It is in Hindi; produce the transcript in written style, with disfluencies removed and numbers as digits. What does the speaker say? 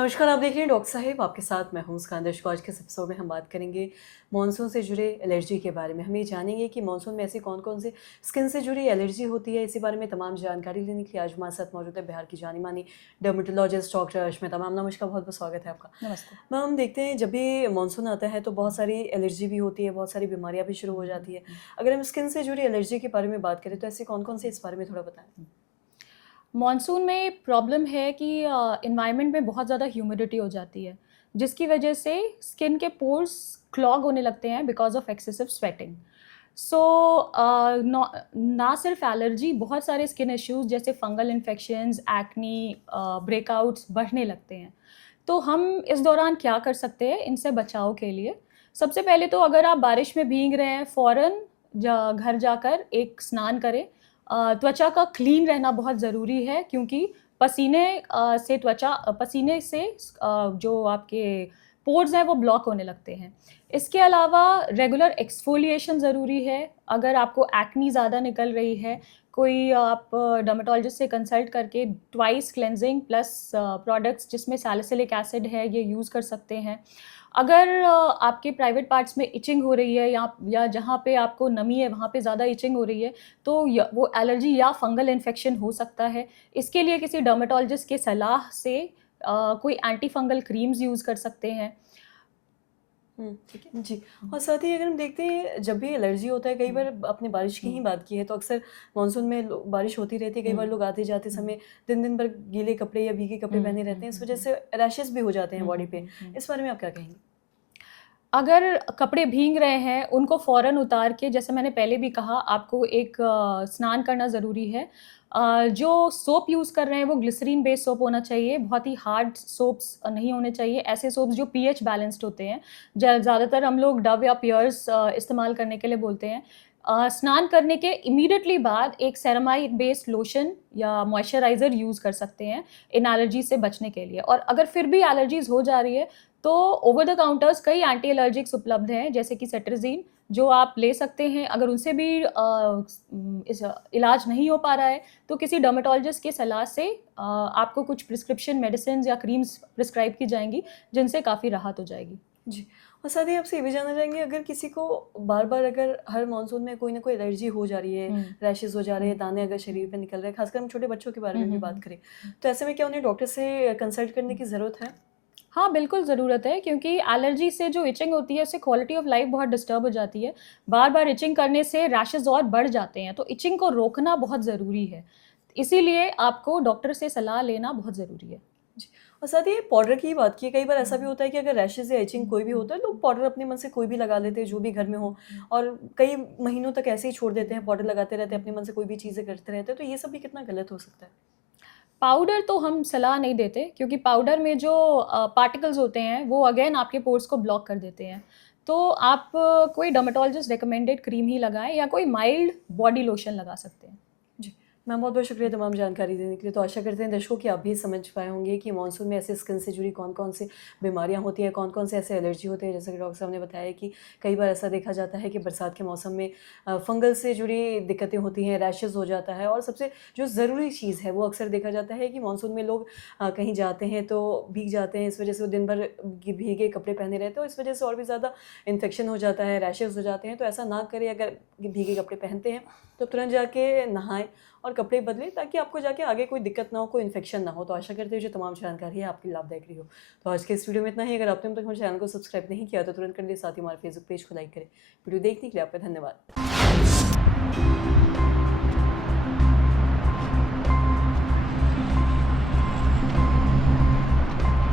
नमस्कार, आप देख रहे हैं डॉक्टर साहिब, आपके साथ मैं हूं मुस्कान दर्शकों। आज के इस एपिसोड में हम बात करेंगे मानसून से जुड़े एलर्जी के बारे में। हम ये जानेंगे कि मानसून में ऐसी कौन-कौन सी स्किन से जुड़ी एलर्जी होती है। इसी बारे में तमाम जानकारी लेने के लिए आज हमारे साथ मौजूद है बिहार की जानी-मानी डर्मेटोलॉजिस्ट डॉक्टर अश्मिता मैम। नमस्कार, बहुत-बहुत स्वागत है आपका। नमस्ते। मैम, हम देखते हैं जब भी मानसून आता है तो बहुत सारी एलर्जी भी होती है, बहुत सारी बीमारियाँ भी शुरू हो जाती है। अगर हम स्किन से जुड़ी एलर्जी के बारे में बात करें तो ऐसी कौन-कौन सी, इस बारे में थोड़ा बताएँ? मॉनसून में प्रॉब्लम है कि एनवायरनमेंट में बहुत ज़्यादा ह्यूमिडिटी हो जाती है, जिसकी वजह से स्किन के पोर्स क्लॉग होने लगते हैं बिकॉज़ ऑफ एक्सेसिव स्वेटिंग। सो नॉ ना सिर्फ एलर्जी, बहुत सारे स्किन इश्यूज़ जैसे फंगल इन्फेक्शंस, एक्ने, ब्रेकआउट्स बढ़ने लगते हैं। तो हम इस दौरान क्या कर सकते हैं इनसे बचाव के लिए? सबसे पहले तो अगर आप बारिश में भीग रहे हैं, फ़ौरन घर जाकर एक स्नान करें। त्वचा का क्लीन रहना बहुत ज़रूरी है क्योंकि पसीने से जो आपके पोर्स हैं वो ब्लॉक होने लगते हैं। इसके अलावा रेगुलर एक्सफोलिएशन ज़रूरी है। अगर आपको एक्ने ज़्यादा निकल रही है, कोई आप डर्मेटोलॉजिस्ट से कंसल्ट करके ट्वाइस क्लेंजिंग प्लस प्रोडक्ट्स जिसमें सैलिसिलिक एसिड है, ये यूज़ कर सकते हैं। अगर आपके प्राइवेट पार्ट्स में इचिंग हो रही है या जहाँ पे आपको नमी है वहाँ पे ज़्यादा इचिंग हो रही है, तो वो एलर्जी या फंगल इन्फेक्शन हो सकता है। इसके लिए किसी डर्मेटोलॉजिस्ट के सलाह से कोई एंटी फंगल क्रीम्स यूज़ कर सकते हैं। ठीक है? जी। और साथ ही अगर हम देखते हैं जब भी एलर्जी होता है, कई बार आपने बारिश की ही बात की है, तो अक्सर मानसून में बारिश होती रहती है, कई बार लोग आते जाते समय दिन भर गीले कपड़े या भीगे कपड़े पहने रहते हैं, इस वजह से रैशेस भी हो जाते हैं बॉडी पे। इस बारे में आप क्या कहेंगे? अगर कपड़े भीग रहे हैं, उनको फ़ौरन उतार के जैसे मैंने पहले भी कहा आपको एक स्नान करना ज़रूरी है। जो सोप यूज़ कर रहे हैं वो ग्लिसरीन बेस्ड सोप होना चाहिए, बहुत ही हार्ड सोप्स नहीं होने चाहिए। ऐसे सोप्स जो पीएच बैलेंस्ड होते हैं, ज़्यादातर हम लोग डव या पियर्स इस्तेमाल करने के लिए बोलते हैं। स्नान करने के इमीडिएटली बाद एक सेरामाइड बेस्ड लोशन या मॉइस्चराइज़र यूज़ कर सकते हैं, इन एलर्जी से बचने के लिए। और अगर फिर भी एलर्जीज़ हो जा रही है तो ओवर द काउंटर्स कई एंटी एलर्जिक्स उपलब्ध हैं जैसे कि सेट्राज़ीन, जो आप ले सकते हैं। अगर उनसे भी इलाज नहीं हो पा रहा है तो किसी डर्मेटोलॉजिस्ट की सलाह से आपको कुछ प्रिस्क्रिप्शन मेडिसिन्स या क्रीम्स प्रिस्क्राइब की जाएँगी, जिनसे काफ़ी राहत हो जाएगी। जी। और साथ ही आपसे ये भी जानना चाहेंगे, अगर किसी को बार-बार अगर हर मानसून में कोई ना कोई एलर्जी हो जा रही है, हुँ। रैशेज़ हो जा रहे हैं, हुँ। दाने अगर शरीर पे निकल रहे हैं, खासकर हम छोटे बच्चों के बारे हुँ, में भी हुँ, बात हुँ। करें, तो ऐसे में क्या उन्हें डॉक्टर से कंसल्ट करने की ज़रूरत है? हाँ, बिल्कुल ज़रूरत है क्योंकि एलर्जी से जो इचिंग होती है उससे क्वालिटी ऑफ लाइफ बहुत डिस्टर्ब हो जाती है। बार-बार इचिंग करने से रैशेज़ और बढ़ जाते हैं, तो इचिंग को रोकना बहुत ज़रूरी है। इसीलिए आपको डॉक्टर से सलाह लेना बहुत ज़रूरी है। जी। और साथ ही पाउडर की बात की है, कई बार ऐसा भी हुँ। होता है कि अगर रैशेज़ या इचिंग हुँ, कोई भी हुँ, होता है, लोग हुँ, पाउडर अपने मन से कोई भी लगा लेते हैं, जो भी घर में हो, हुँ, और कई महीनों तक ऐसे ही छोड़ हुँ, देते हैं, पाउडर लगाते रहते हैं, हुँ। अपने मन से कोई भी चीज़ें करते रहते हैं, तो ये सब भी कितना गलत हो सकता है? पाउडर तो हम सलाह नहीं देते क्योंकि पाउडर में जो पार्टिकल्स होते हैं वो अगेन आपके पोर्स को ब्लॉक कर देते हैं। तो आप कोई डर्मेटोलॉजिस्ट रिकमेंडेड क्रीम ही लगाएँ या कोई माइल्ड बॉडी लोशन लगा सकते हैं। जी। मैम, बहुत-बहुत शुक्रिया तमाम जानकारी देने के लिए। तो आशा करते हैं दर्शकों कि आप भी समझ पाए होंगे कि मानसून में ऐसे स्किन से जुड़ी कौन-कौन सी बीमारियाँ होती हैं, कौन-कौन से ऐसे एलर्जी होते हैं। जैसा कि डॉक्टर साहब ने बताया कि कई बार ऐसा देखा जाता है कि बरसात के मौसम में फंगल से जुड़ी दिक्कतें होती हैं, रैशेज़ हो जाता है, और सबसे जो ज़रूरी चीज़ है वो अक्सर देखा जाता है कि मानसून में लोग कहीं जाते हैं तो भीग जाते हैं। इस वज़ह से वो दिन भर भीगे कपड़े पहने रहते हैं, और इस वज़ह से और भी ज़्यादा इन्फेक्शन हो जाता है, रैशेज़ हो जाते हैं। तो ऐसा ना करें, अगर भीगे कपड़े पहनते हैं तो तुरंत जाके नहाएँ और कपड़े बदलें, ताकि आपको जाके आगे कोई दिक्कत ना हो, कोई इन्फेक्शन ना हो। तो आशा करते हैं जो तमाम जानकारी है आपकी लाभदायक रही हो। तो आज के इस वीडियो में इतना ही। अगर आपने अब तक हमारे चैनल को सब्सक्राइब नहीं किया तो तुरंत कर लिए, साथ ही हमारे फेसबुक पेज को लाइक करें। वीडियो देखने के लिए आपका धन्यवाद।